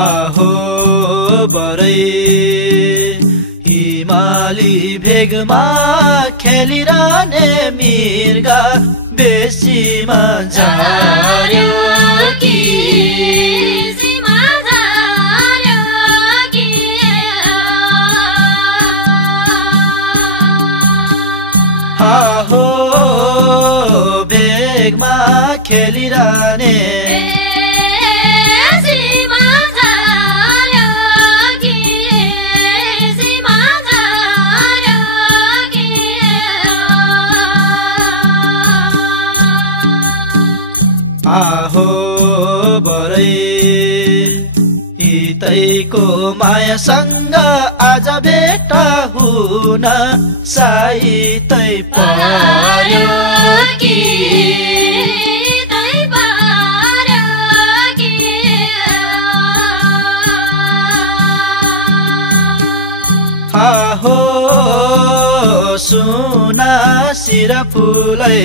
आहो बरै हिमाली भेगमा खेलिरहने मिर्गा बेसीमा झार्यो कि आहो भेगमा खेलिरहने आहो बरै इतैको मायासँग आज भेट हुन साइतै पर्यो कि आहो सुना शिर फुलै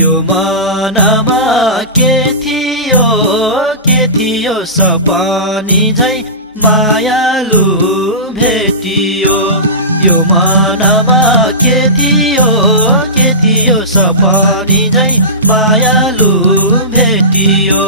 यो मनमा के थियो सपनी झै मायालु भेटियो यो मनमा के थियो सपनी झै मायालु भेटियो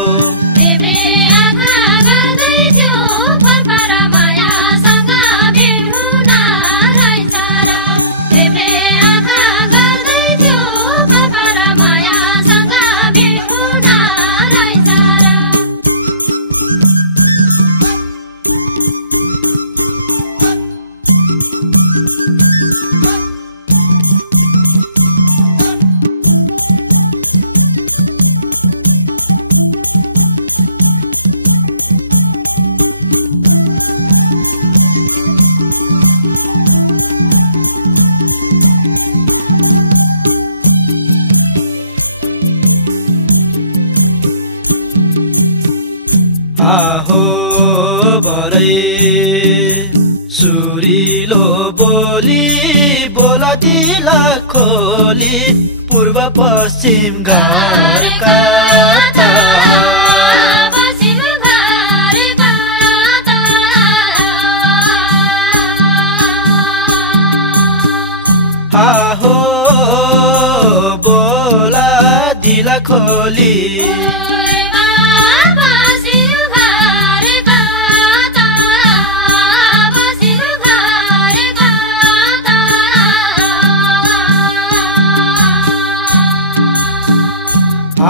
आहो बरै सुरिलो बोली बोलदिला खोली पूर्व पश्चिम घरका आहो बोला दिला खोली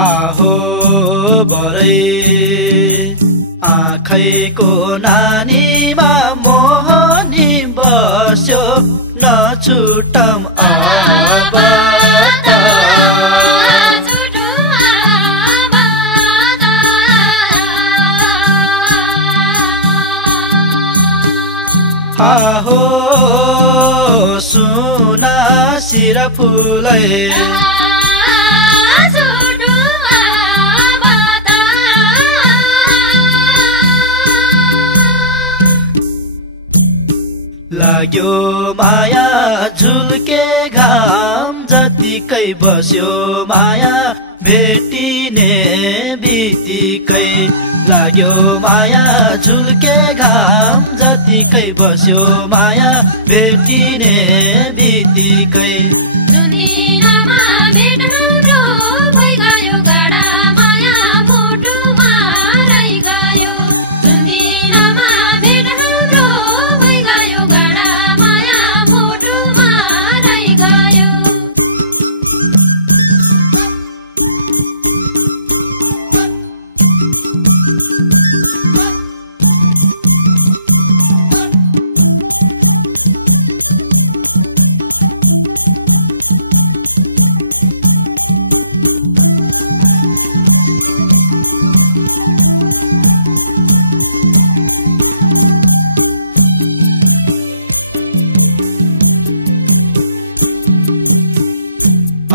आहो बरै आँखैको नानीमा मोहनी बस्यो नछुटम अब आहो सुना शिर फुलै लाग्यो माया झुल्के घाम जतिकै बस्यो माया भेटिने बित्तिकै लाग्यो माया झुल्के घाम जतिकै बस्यो माया भेटिने बित्तिकै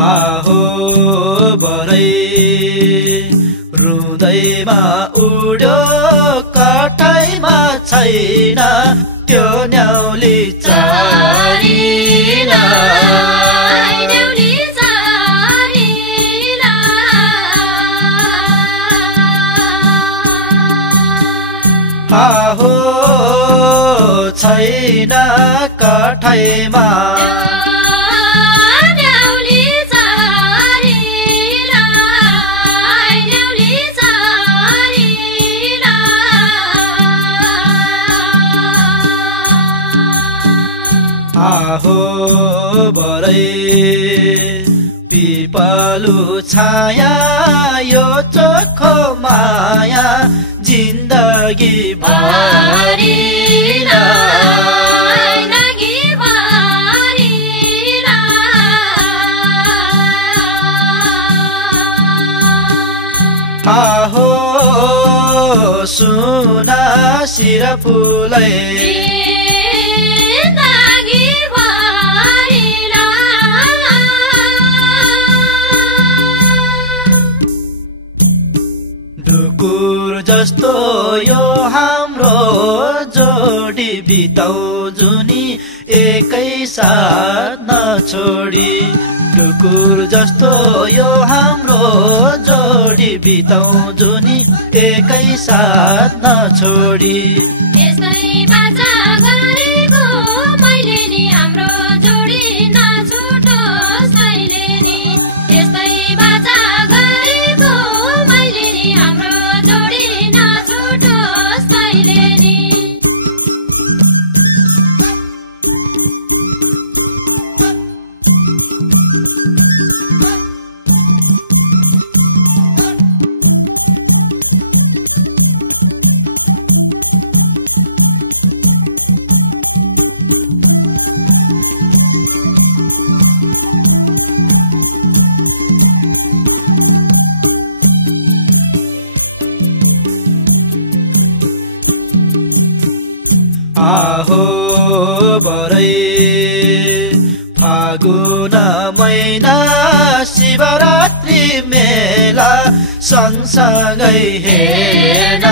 आहो बरै रुँदैमा उड्यो कठैमा छैन त्यो न्याउली चारीलाई आहो छैन कठैमा आहो बरै पिपलु छाया यो चोखो माया जिन्दगी आहो सुना शिर फुलै ढुकुर जस्तो यो हाम्रो जोडी बिताउ जुनी एकै साथ नछोडी ढुकुर जस्तो यो हाम्रो जोडी बिताउ जुनी एकै साथ नछोडी आहो बरै फागुन महिना शिवरात्रि मेला सँगसँगै हेर्न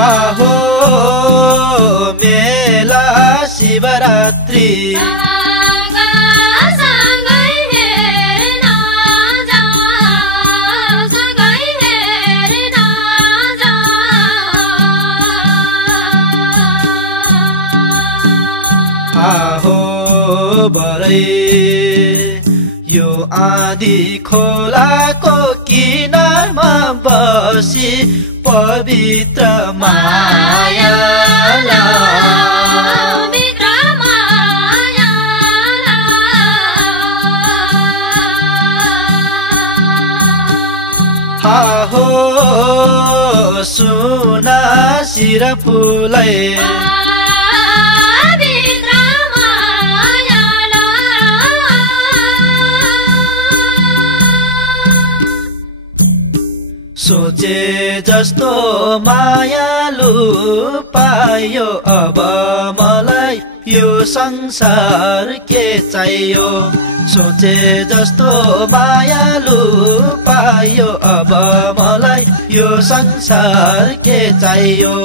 आहो मेला शिवरात्रि आहो बरै यो आँधी खोलाको किनारमा बसी पवित्र आहो सुना शिर फुलै सोचे जस्तो मायालु पायो अब मलाई यो संसार के चाहियो सोचे जस्तो मायालु पायो अब मलाई यो संसार के चाहियो